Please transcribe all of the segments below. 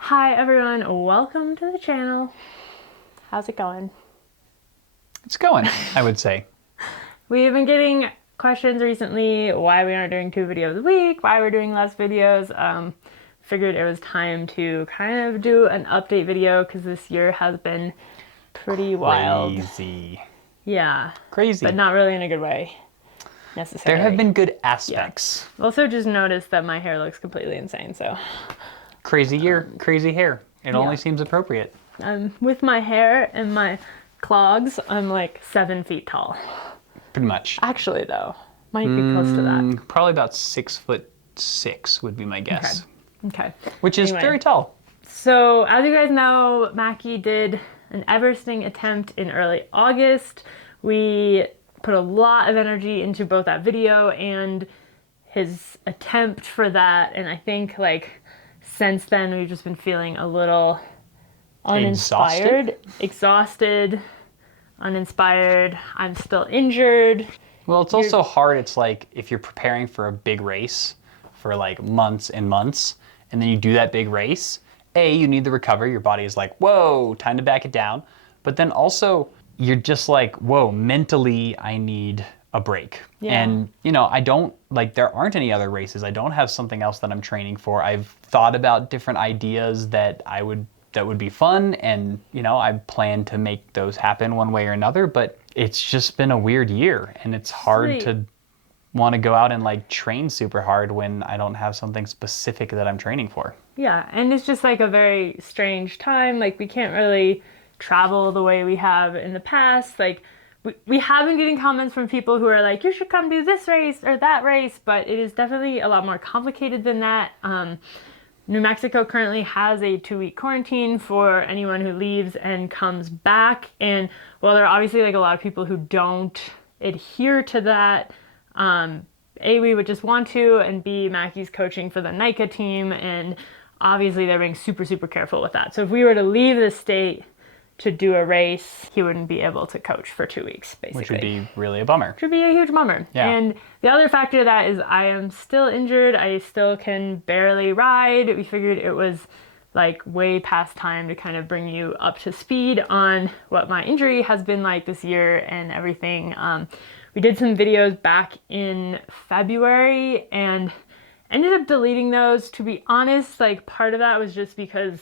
Hi everyone, welcome to the channel. How's it going? It's going, I would say. We've been getting questions recently why we aren't doing 2 videos a week, why we're doing less videos. Figured it was time to kind of do an update video because this year has been pretty wild. Crazy. Yeah. But Crazy. not really in a good way, necessarily. There have been good aspects. Yeah. Also just noticed that my hair looks completely insane, so. Crazy year, crazy hair. It only seems appropriate. With my hair and my clogs, I'm like 7 feet tall. Pretty much. Actually, though, might be close to that. Probably about 6'6" would be my guess. Okay. Which is very tall. So, as you guys know, Mackie did an Everesting attempt in early August. We put a lot of energy into both that video and his attempt for that, and I think like since then we've just been feeling a little uninspired, exhausted, uninspired. I'm still injured. Well, it's also hard. It's like if you're preparing for a big race for like months and months, and then you do that big race, you need the recovery. Your body is like, whoa, time to back it down. But then also you're just like, whoa, mentally I need a break. Yeah. And I don't there aren't any other races. I don't have something else that I'm training for. I've thought about different ideas that would be fun, and I plan to make those happen one way or another, but it's just been a weird year, and it's hard to want to go out and like train super hard when I don't have something specific that I'm training for. Yeah, and it's just like a very strange time. Like we can't really travel the way we have in the past. Like we have been getting comments from people who are like, you should come do this race or that race, but it is definitely a lot more complicated than that. New Mexico currently has a 2-week quarantine for anyone who leaves and comes back. And while there are obviously like a lot of people who don't adhere to that, A, we would just want to, and B, Mackie's coaching for the NICA team, and obviously they're being super, super careful with that. So if we were to leave the state to do a race, he wouldn't be able to coach for 2 weeks, basically. Which would be really a bummer. Which would be a huge bummer. Yeah. And the other factor to that is I am still injured. I still can barely ride. We figured it was like way past time to kind of bring you up to speed on what my injury has been like this year and everything. We did some videos back in February and ended up deleting those. To be honest, like part of that was just because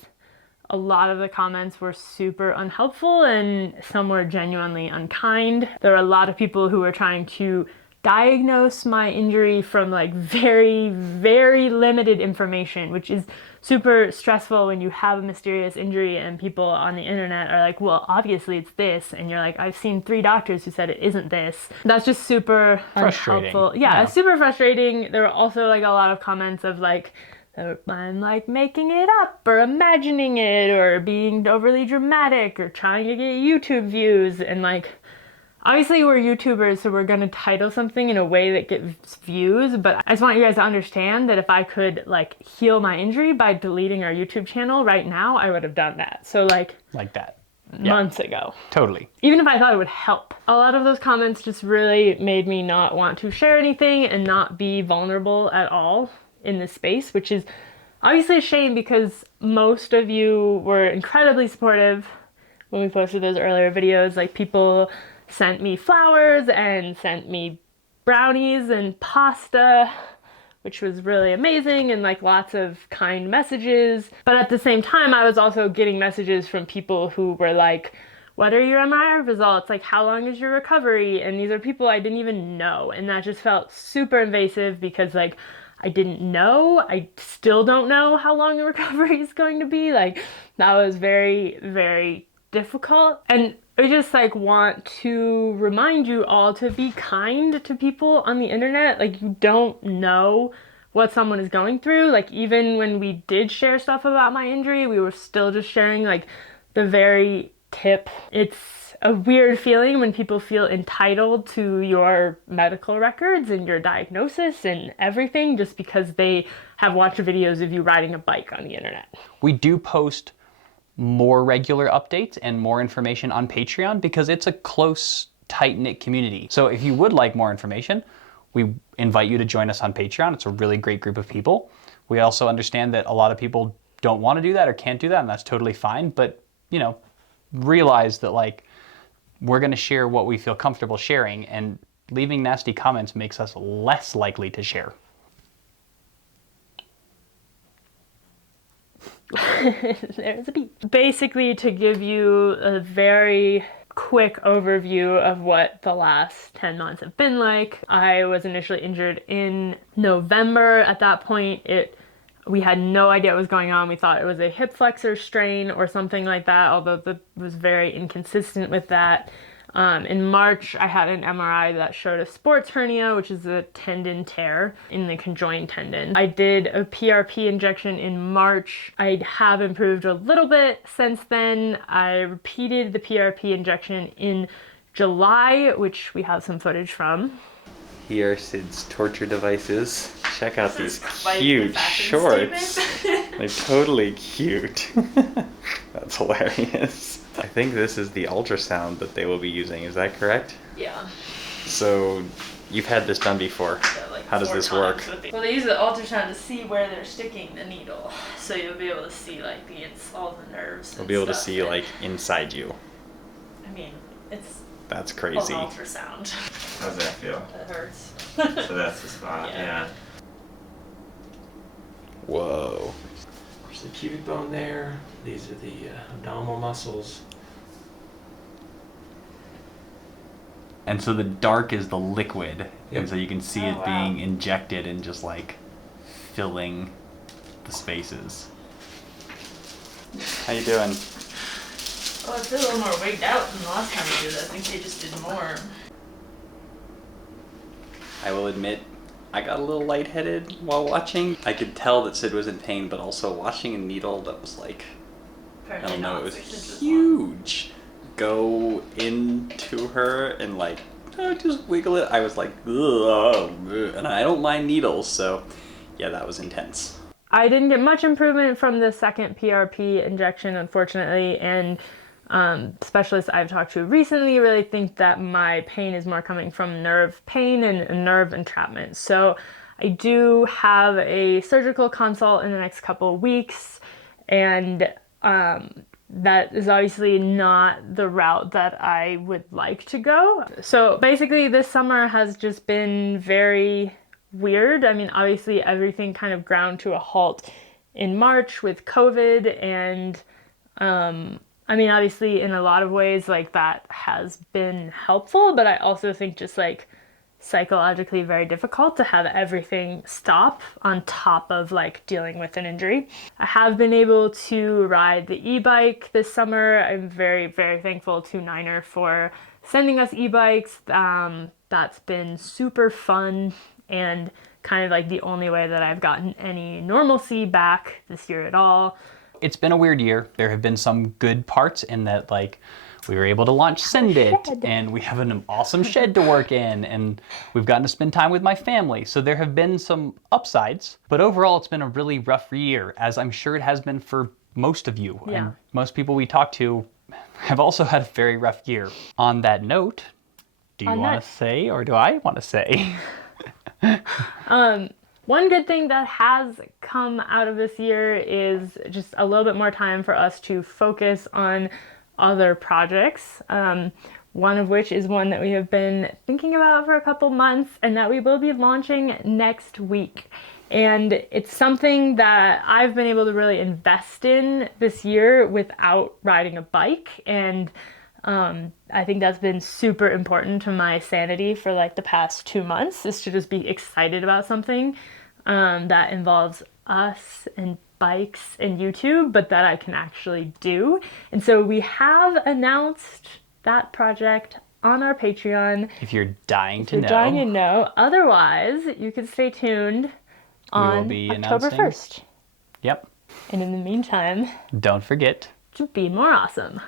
a lot of the comments were super unhelpful and some were genuinely unkind. There were a lot of people who were trying to diagnose my injury from like very, very limited information, which is super stressful when you have a mysterious injury and people on the internet are like, well, obviously it's this. And you're like, I've seen 3 doctors who said it isn't this. That's just super unhelpful. Yeah, super frustrating. There were also like a lot of comments of like, I'm like making it up or imagining it or being overly dramatic or trying to get YouTube views. And like, obviously we're YouTubers, so we're gonna title something in a way that gets views, but I just want you guys to understand that if I could like heal my injury by deleting our YouTube channel right now, I would have done that. So like that. Months ago. Totally. Even if I thought it would help. A lot of those comments just really made me not want to share anything and not be vulnerable at all in this space, which is obviously a shame because most of you were incredibly supportive when we posted those earlier videos. Like people sent me flowers and sent me brownies and pasta, which was really amazing, and like lots of kind messages. But at the same time, I was also getting messages from people who were like, what are your MRI results? Like, how long is your recovery? And these are people I didn't even know. And that just felt super invasive because like, I didn't know. I still don't know how long the recovery is going to be. Like, that was very, very difficult. And I just like want to remind you all to be kind to people on the internet. Like, you don't know what someone is going through. Like, even when we did share stuff about my injury, we were still just sharing like the very tip. It's a weird feeling when people feel entitled to your medical records and your diagnosis and everything just because they have watched videos of you riding a bike on the internet. We do post more regular updates and more information on Patreon because it's a close, tight-knit community. So if you would like more information, we invite you to join us on Patreon. It's a really great group of people. We also understand that a lot of people don't want to do that or can't do that, and that's totally fine. But, you know, realize that, like, we're going to share what we feel comfortable sharing, and leaving nasty comments makes us less likely to share. There's a beep. Basically, to give you a very quick overview of what the last 10 months have been like. I was initially injured in November. At that point, we had no idea what was going on. We thought it was a hip flexor strain or something like that, although it was very inconsistent with that. In March, I had an MRI that showed a sports hernia, which is a tendon tear in the conjoined tendon. I did a PRP injection in March. I have improved a little bit since then. I repeated the PRP injection in July, which we have some footage from. Here are Sid's torture devices. Check out these cute shorts. They're totally cute. That's hilarious. I think this is the ultrasound that they will be using. Is that correct? Yeah. So you've had this done before. Yeah, like how does this work? Well, they use the ultrasound to see where they're sticking the needle. So you'll be able to see like all the nerves. We'll be able to see like inside you. I mean, it's that's crazy. an ultrasound. How does that feel? It hurts. So that's the spot, yeah. Whoa. There's the pubic bone there. These are the abdominal muscles. And so the dark is the liquid, Yep. and so you can see it being injected and just like filling the spaces. How you doing? Oh, I feel a little more wigged out than the last time we did it. I think they just did more. I will admit, I got a little lightheaded while watching. I could tell that Sid was in pain, but also watching a needle that was like, I don't know, it was huge. Go into her and like, just wiggle it. I was like, ugh, and I don't mind needles, so yeah, that was intense. I didn't get much improvement from the second PRP injection, unfortunately, and specialists I've talked to recently really think that my pain is more coming from nerve pain and nerve entrapment. So I do have a surgical consult in the next couple of weeks, and that is obviously not the route that I would like to go. So basically this summer has just been very weird. I mean, obviously everything kind of ground to a halt in March with COVID, and I mean, obviously in a lot of ways like that has been helpful, but I also think just like psychologically very difficult to have everything stop on top of like dealing with an injury. I have been able to ride the e-bike this summer. I'm very, very thankful to Niner for sending us e-bikes. That's been super fun and kind of like the only way that I've gotten any normalcy back this year at all. It's been a weird year. There have been some good parts in that, like, we were able to launch Send It, and we have an awesome shed to work in, and we've gotten to spend time with my family. So there have been some upsides, but overall it's been a really rough year, as I'm sure it has been for most of you. Yeah. And most people we talk to have also had a very rough year. On that note, do you want to say, or do I want to say? One good thing that has come out of this year is just a little bit more time for us to focus on other projects. One of which is one that we have been thinking about for a couple months and that we will be launching next week. And it's something that I've been able to really invest in this year without riding a bike. And I think that's been super important to my sanity for like the past 2 months, is to just be excited about something that involves us and bikes and YouTube, but that I can actually do. And so we have announced that project on our Patreon. If you're dying to know. Dying to know. Otherwise, you can stay tuned on October 1st. Yep. And in the meantime, don't forget to be more awesome.